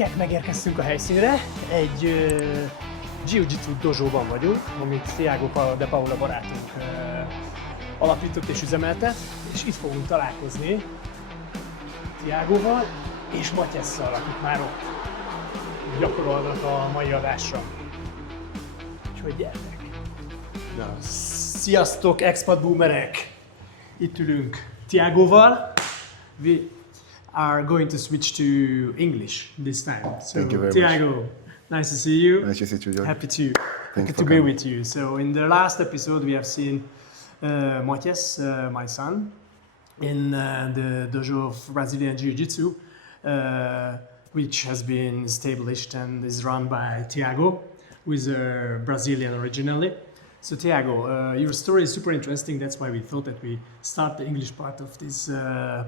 Gyerekek, megérkeztünk a helyszínre. Egy Jiu-Jitsu dojóban vagyunk, amit Thiago de Paula barátunk alapított és üzemeltet, és itt fogunk találkozni Thiagoval és Matyesszal, akik már ott gyakorolnak a mai adásra. Úgyhogy gyertek! Na, sziasztok, expat boomerek! Itt ülünk Thiagoval. We are going to switch to English this time. So, Thank you very Thiago, much. nice to see you. Nice to see you, John. Happy Thanks to for be coming. with you. So, in the last episode, we have seen Matyes, my son, in the dojo of Brazilian Jiu-Jitsu, which has been established and is run by Thiago, who is a Brazilian originally. So Thiago, your story is super interesting. That's why we thought that we start the English part of this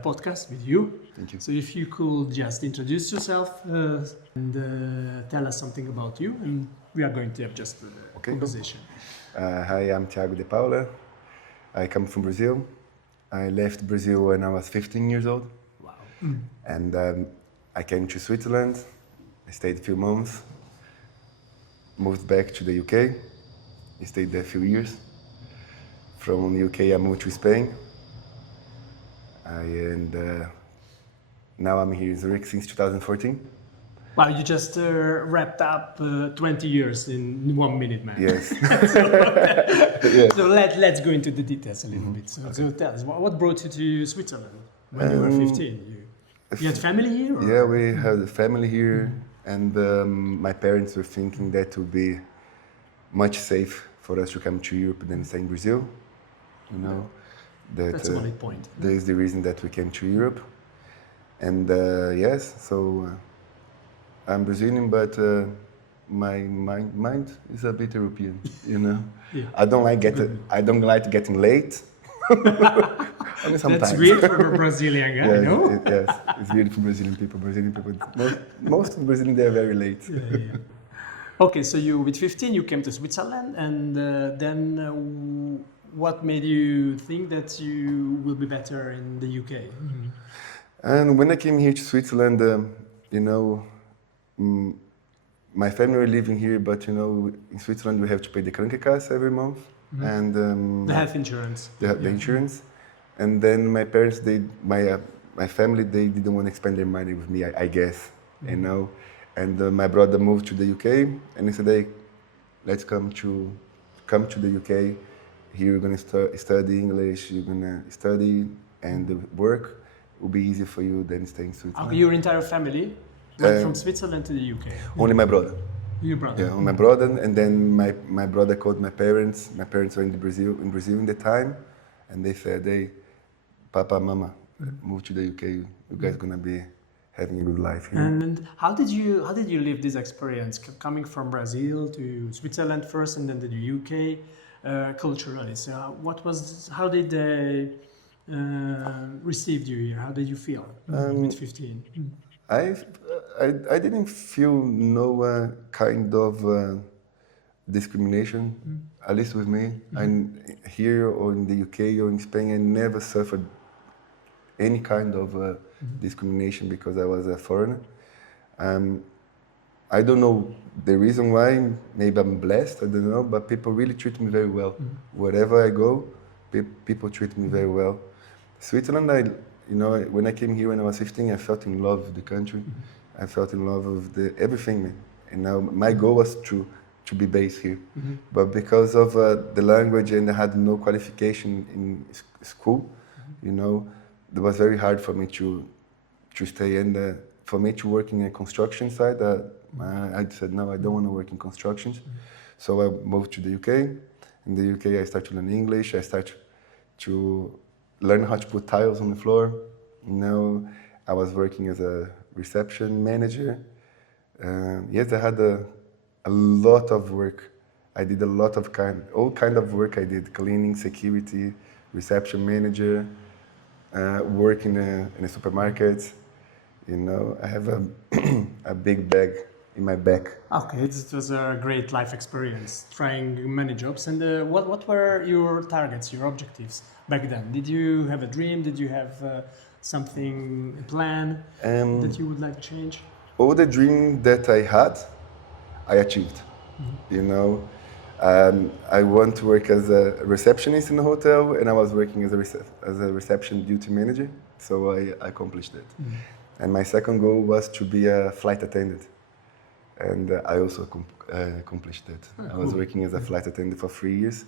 podcast with you. Thank you. So if you could just introduce yourself and tell us something about you, and we are going to have just a conversation. Hi, I'm Thiago de Paula. I come from Brazil. I left Brazil when I was 15 years old. Wow. And I came to Switzerland. I stayed a few months. Moved back to the UK. I stayed there a few years. From the UK, I moved to Spain. Now I'm here in Zurich since 2014. Wow, you just wrapped up 20 years in 1 minute, man. Yes. Yes. So let's go into the details a little bit. So tell us, what brought you to Switzerland when you were 15? You had family here? Or? Yeah, we had a family here, and my parents were thinking that would be much safe for us to come to Europe than stay in Brazil. You know, That's a valid point. That is the reason that we came to Europe. And yes, so I'm Brazilian, but my mind is a bit European. You know, Yeah. I don't like getting late. Only sometimes. That's weird for a Brazilian guy, Yes, no? yes, it's weird for Brazilian people. Most of Brazilians, they're very late. Yeah. Okay, so you, with 15, you came to Switzerland, and then what made you think that you will be better in the UK? And when I came here to Switzerland, you know, my family were living here, but you know, in Switzerland we have to pay the Krankenkasse every month, and The health insurance. the insurance. And then my parents, my family, they didn't want to spend their money with me, I guess, you know. And my brother moved to the UK, and he said, "Hey, let's come to the UK. Here you're gonna study English. You're gonna study and work. Will be easier for you than staying in Switzerland." Okay, your entire family went from Switzerland to the UK. Only my brother. Your brother. Yeah, my brother, and then my brother called my parents. My parents were in Brazil in the time, and they said, "Hey, Papa, Mama, move to the UK. You guys gonna be having a good life here." And how did you live this experience coming from Brazil to Switzerland first and then to the UK culturally? So how did they receive you here? How did you feel with 15? I didn't feel no kind of discrimination, at least with me. And here or in the UK or in Spain, I never suffered any kind of discrimination because I was a foreigner. I don't know the reason why. Maybe I'm blessed, I don't know, but people really treat me very well. Wherever I go, people treat me very well. Switzerland, when I came here when I was 15, I felt in love with the country. I felt in love with everything. And now my goal was to be based here. But because of the language and I had no qualification in school, you know, it was very hard for me to stay. And for me to work in a construction site, I said, no, I don't want to work in constructions. So I moved to the UK. In the UK, I started to learn English. I started to learn how to put tiles on the floor. You know, I was working as a reception manager. Yes, I had a lot of work. I did a lot of all kind of work. I did cleaning, security, reception manager, work in a supermarket. You know, I have a big bag in my back. Okay, it was a great life experience, trying many jobs. And what were your targets, your objectives back then? Did you have a dream? Did you have something, a plan that you would like to change? all the dream that I had, I achieved. You know, I want to work as a receptionist in a hotel, and I was working as a reception duty manager. So I accomplished that. And my second goal was to be a flight attendant, and I also accomplished that. I was working as a flight attendant for 3 years,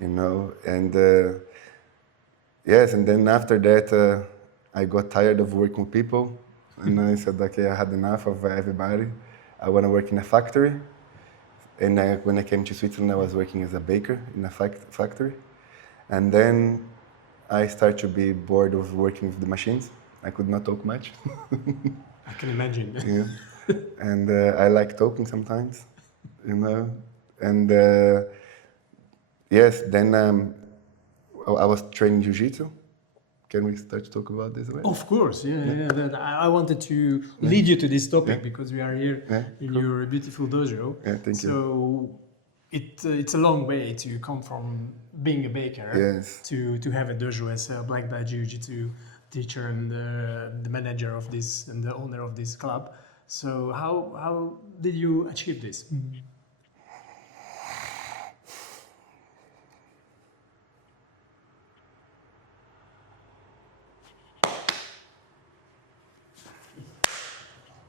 you know, and yes, and then after that, I got tired of working with people, and I said, okay, I had enough of everybody. I want to work in a factory. And when I came to Switzerland, I was working as a baker in a factory. And then I started to be bored of working with the machines. I could not talk much. I can imagine. Yeah. And I like talking sometimes, you know. And yes, then I was training jiu-jitsu. Can we start to talk about this? Right? Of course, yeah. I wanted to lead you to this topic because we are here in your beautiful dojo. Yeah, thank you. So it's a long way to come from being a baker to have a dojo as a black belt jiu-jitsu teacher and the manager of this and the owner of this club. So how did you achieve this?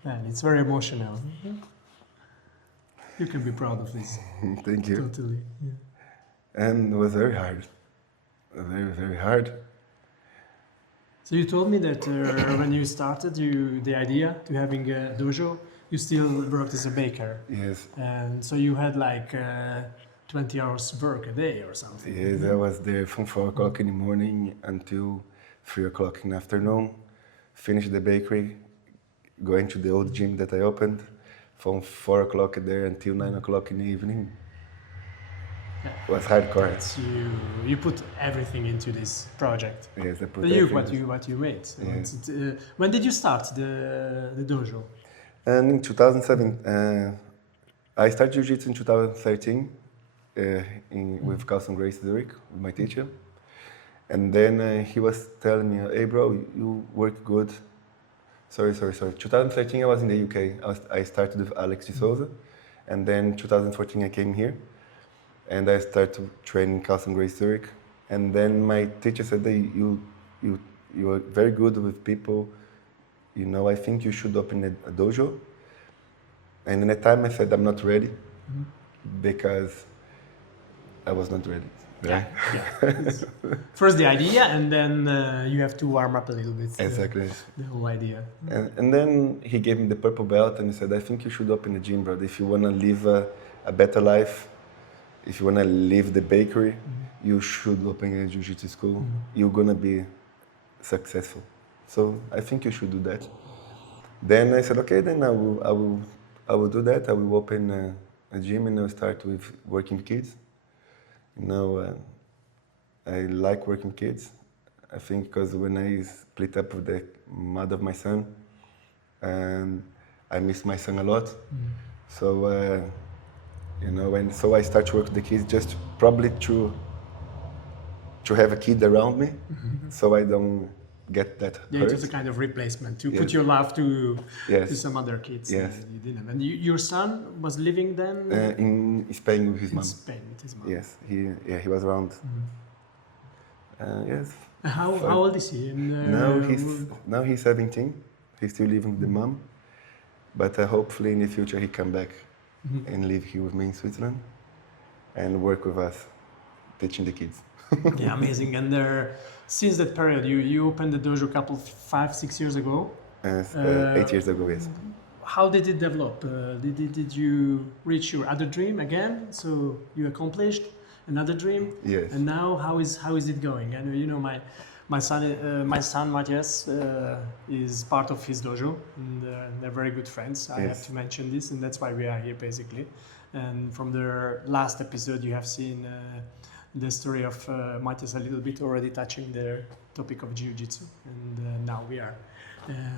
Man, it's very emotional. You can be proud of this. Thank you. Totally. Yeah. And it was very hard. Very, very hard. So you told me that when you started the idea to having a dojo, you still worked as a baker. Yes. And so you had like 20 hours work a day or something. Yes, I was there from 4 o'clock in the morning until 3 o'clock in the afternoon. Finished the bakery, going to the old gym that I opened from 4 o'clock there until 9 o'clock in the evening. It was hardcore. You put everything into this project. Yes, I put everything. What you made. Yes. When did you start the dojo? And in 2007, I started jiu-jitsu in 2013 with Carlson Grace Zurich, with my teacher. And then he was telling me, hey bro, you work good. Sorry. 2013 I was in the UK. I started with Alex de Souza. And then 2014 I came here. And I started training Carlson Grace Zurich. And then my teacher said, hey, you are very good with people. You know, I think you should open a dojo. And in that time I said, I'm not ready. Because I was not ready. Yeah. First the idea, and then you have to warm up a little bit. Exactly. The whole idea. And then he gave me the purple belt and he said, I think you should open a gym, brother. If you want to live a better life, if you want to leave the bakery, you should open a jiu-jitsu school. You're going to be successful. So I think you should do that. Then I said, okay, then I will do that. I will open a gym and I'll start with working with kids. You know, I like working with kids. I think because when I split up with the mother of my son, and I miss my son a lot. So, you know, and so I start to work with the kids just probably to have a kid around me, so I don't get that hurt. It was a kind of replacement to put your love to some other kids. Yes. You didn't. And your son was living then in Spain with his mom. In Spain with his mom. Yes, he was around. Yes. How old is he? Now he's 17. He's still living with the mom, but hopefully in the future he come back and live here with me in Switzerland and work with us, teaching the kids. Yeah, amazing. And since that period, you opened the dojo 5-6 years ago. 8 years ago, yes. How did it develop? Did you reach your other dream again? So you accomplished another dream. Yes. And now how is it going? And you know my son Matthias is part of his dojo, and they're very good friends. I have to mention this, and that's why we are here basically. And from the last episode, you have seen the story of Matthias a little bit already touching the topic of jiu-jitsu, and now we are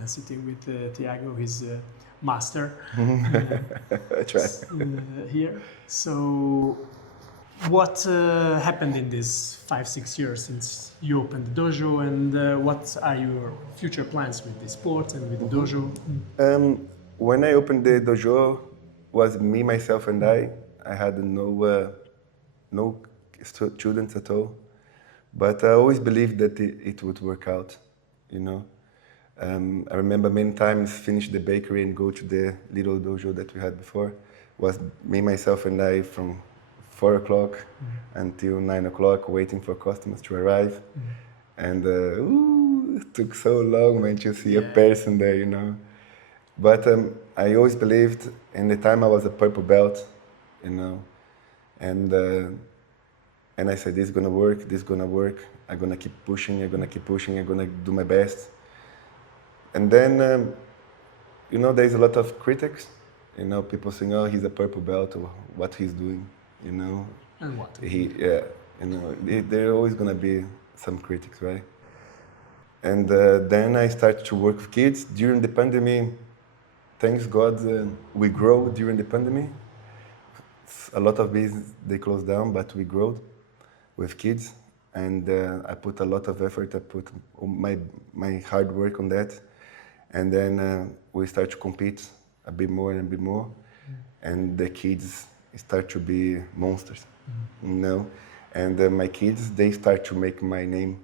sitting with Tiago, his master, here. So what happened in these 5-6 years since you opened the dojo, and what are your future plans with the sport and with the dojo? when I opened the dojo, was me, myself, and I. I had no students at all, but I always believed that it would work out, you know. I remember many times finish the bakery and go to the little dojo that we had before. Was me, myself, and I from 4 o'clock until 9 o'clock waiting for customers to arrive. And it took so long, man, to see a person there, you know. But I always believed, in the time I was a purple belt, you know, and I said, this is gonna work, this is gonna work. I'm gonna keep pushing, I'm gonna keep pushing, I'm gonna do my best. And then, you know, there's a lot of critics, you know, people saying, oh, he's a purple belt, or what he's doing, you know. And what? Yeah, you know, there are always gonna be some critics, right? And then I started to work with kids during the pandemic. Thanks God, we grow during the pandemic. A lot of business, they closed down, but we grew with kids. And I put a lot of effort, I put my hard work on that. And then we start to compete a bit more and a bit more. And the kids start to be monsters, you know? And my kids, they start to make my name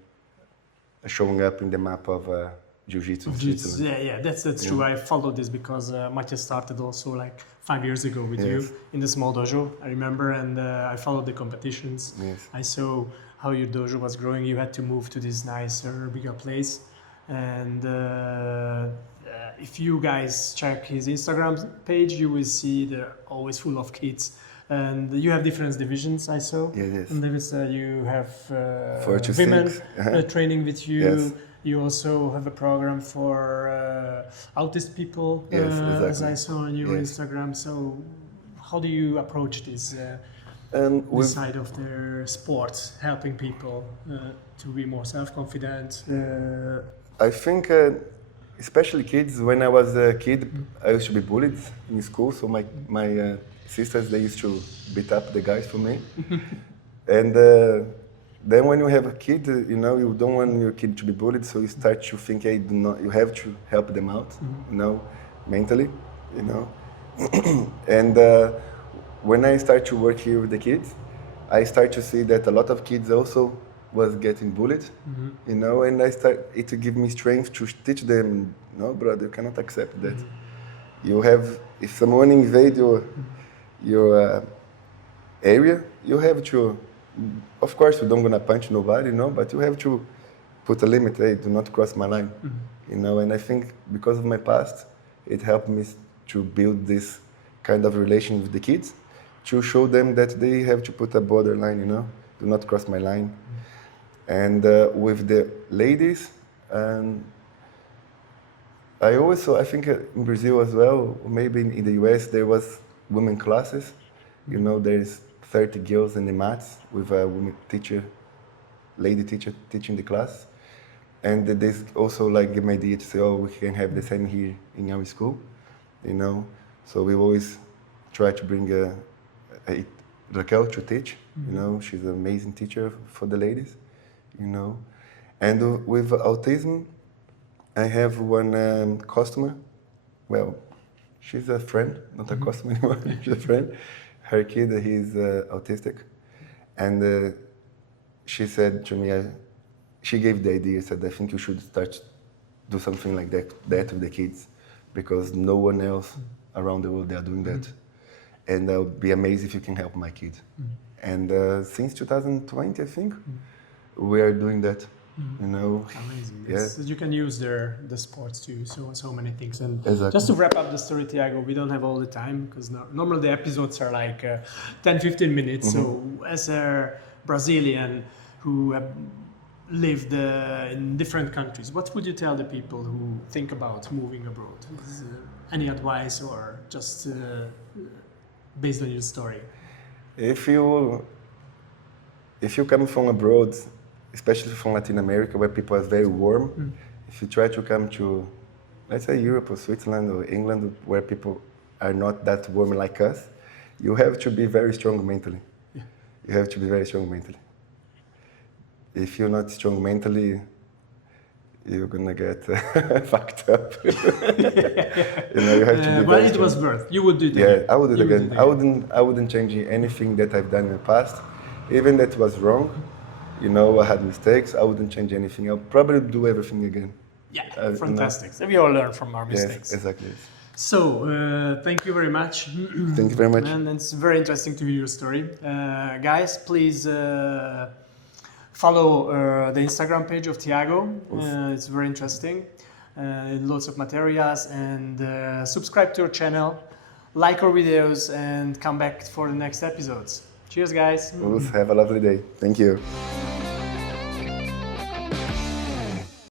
showing up in the map of Jiu-Jitsu in Switzerland. Yeah, that's true. I followed this because Mathias started also like 5 years ago with you in the small dojo, I remember, and I followed the competitions. Yes. I saw how your dojo was growing. You had to move to this nicer, bigger place. And if you guys check his Instagram page, you will see they're always full of kids. And you have different divisions, I saw. Yes. And there is, you have 4 to women 6. training with you. Yes. You also have a program for autist people, Yes, exactly. as I saw on your Yes. Instagram. So how do you approach this With side of their sport, helping people to be more self-confident? I think, especially kids, when I was a kid, I used to be bullied in school. So my sisters, they used to beat up the guys for me. And then when you have a kid, you know, you don't want your kid to be bullied. So you start to think, hey, you have to help them out, you know, mentally, you know. And when I start to work here with the kids, I start to see that a lot of kids also was getting bullied, you know, and it to give me strength to teach them, no, brother, you cannot accept that. You have, if someone invade your area, you have to, of course, you don't gonna punch nobody, no, but you have to put a limit, hey, do not cross my line, you know, and I think because of my past, it helped me to build this kind of relation with the kids, to show them that they have to put a borderline, you know, do not cross my line. And with the ladies, I also, I think in Brazil as well, maybe in the US, there was women classes. You know, there's 30 girls in the mats with a woman teacher, lady teacher teaching the class. And this also like gave me the idea to say, oh, we can have the same here in our school, you know. So we always try to bring Raquel to teach, you know, she's an amazing teacher for the ladies, you know. And with autism, I have one customer. Well, she's a friend, not a customer anymore. She's a friend. Her kid, he's autistic, and she said to me, she gave the idea. Said, I think you should start do something like that with the kids, because no one else around the world they are doing that, and I'll be amazed if you can help my kid. And since 2020, I think, we are doing that. You know, Amazing. Yeah. You can use the sports to so many things. And Exactly. just to wrap up the story, Tiago, we don't have all the time because normally the episodes are like 10-15 minutes. So as a Brazilian who have lived in different countries, what would you tell the people who think about moving abroad? Any advice or just based on your story? If you come from abroad, especially from Latin America, where people are very warm, if you try to come to, let's say, Europe or Switzerland or England, where people are not that warm like us, you have to be very strong mentally. Yeah. You have to be very strong mentally. If you're not strong mentally, you're gonna get fucked up. You know, you have to be But very it was strong. worth. You would do it Yeah, again. I would do it You again. I wouldn't change anything that I've done in the past, even that was wrong. You know, I had mistakes. I wouldn't change anything. I'll probably do everything again. Yeah, you know. fantastic. We all learn from our Yes, mistakes. exactly. So, thank you very much. Thank you very much. And it's very interesting to hear your story. Guys, please follow the Instagram page of Tiago. It's very interesting. Lots of materials. And subscribe to our channel, like our videos, and come back for the next episodes. Cheers, guys. Have a lovely day. Thank you.